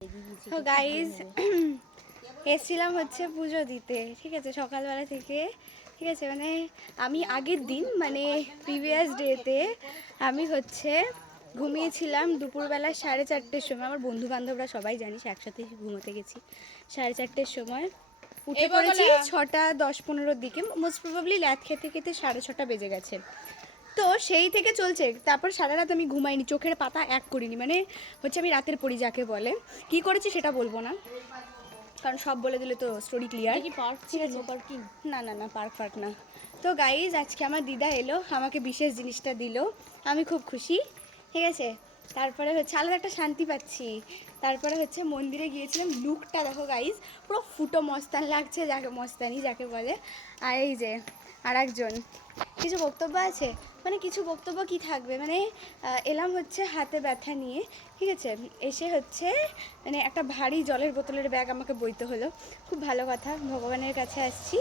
তো গাইজ এসেছিলাম হচ্ছে পুজো দিতে, ঠিক আছে, সকালবেলা থেকে, ঠিক আছে। মানে আমি আগের দিন মানে প্রিভিয়াস ডেতে আমি হচ্ছে ঘুমিয়েছিলাম দুপুরবেলা 4:30-র সময়। আমার বন্ধু বান্ধবরা সবাই জানিস একসাথে ঘুমোতে গেছি 4:30-র সময়। উঠে পড়েছি 6:10-15-র দিকে, মোস্ট প্রবাবলি ল্যাদ খেতে খেতে 6:30 বেজে গেছে। তো সেই থেকে চলছে, তারপর সারা রাত আমি ঘুমাইনি, চোখের পাতা এক করিনি, মানে হচ্ছে আমি রাতের পড়ি যাকে বলে। কি করেছি সেটা বলবো না, কারণ সব বলে দিলে তো স্টোরি ক্লিয়ার। ঠিক আছে, না না না, পার্ক না। তো গাইজ আজকে আমার দিদা এলো, আমাকে বিশেষ জিনিসটা দিল, আমি খুব খুশি, ঠিক আছে। তারপরে হচ্ছে আলাদা একটা শান্তি পাচ্ছি। তারপরে হচ্ছে মন্দিরে গিয়েছিলাম, লুকটা দেখো গাইজ, পুরো ফুটো মস্তান লাগছে, যাকে মস্তানি যাকে বলে। আর এই যে আর একজন, কিছু বক্তব্য আছে, মানে কিছু বক্তব্য কি থাকবে, মানে এলাম হচ্ছে হাতে ব্যথা নিয়ে, ঠিক আছে। এসে হচ্ছে মানে একটা ভারী জলের বোতলের ব্যাগ আমাকে বইতে হলো, খুব ভালো কথা, ভগবানের কাছে আসছি,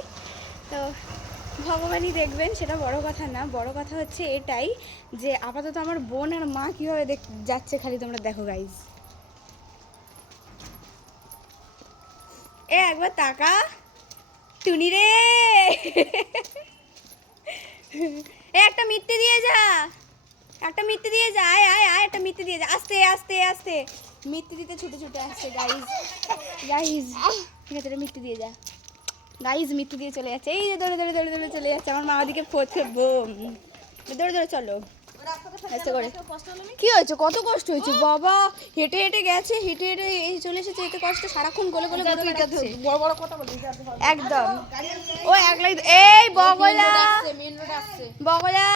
তো ভগবানই দেখবেন, সেটা বড় কথা না। বড় কথা হচ্ছে এটাই যে আপাতত আমার বোন আর মা কীভাবে যাচ্ছে খালি তোমরা দেখো গাইজ। এ একবার তাকা টুনি রে, এ একটা মিথ্যে দিয়ে যা, একটা মিথ্যে দিয়ে যা, আয় আয় আয়, একটা মিথ্যে দিয়ে যা, আস্তে আস্তে আস্তে, মিথ্যে দিতে ছুটে ছুটে আসছে গাইজ। গাইজ ঠিক আছে, এটা মিথ্যে দিয়ে যা। গাইজ মিথ্যে দিয়ে চলে যাচ্ছে, এই যে দৌড়ে দৌড়ে দৌড়ে দৌড়ে চলে যাচ্ছে, আমার মা ওদিকে বোম, দৌড়ে দৌড়ে চলো। আস্তে করে, কি হয়েছে, কত কষ্ট হয়েছে বাবা, হেঁটে হেঁটে গেছে, হেঁটে হেঁটে এই চলে এসেছে, এতে কষ্ট, সারাক্ষণ গোলে গোলে বড় বড় কথা বলি একদম। ও একলাই, এই বগলা বগলা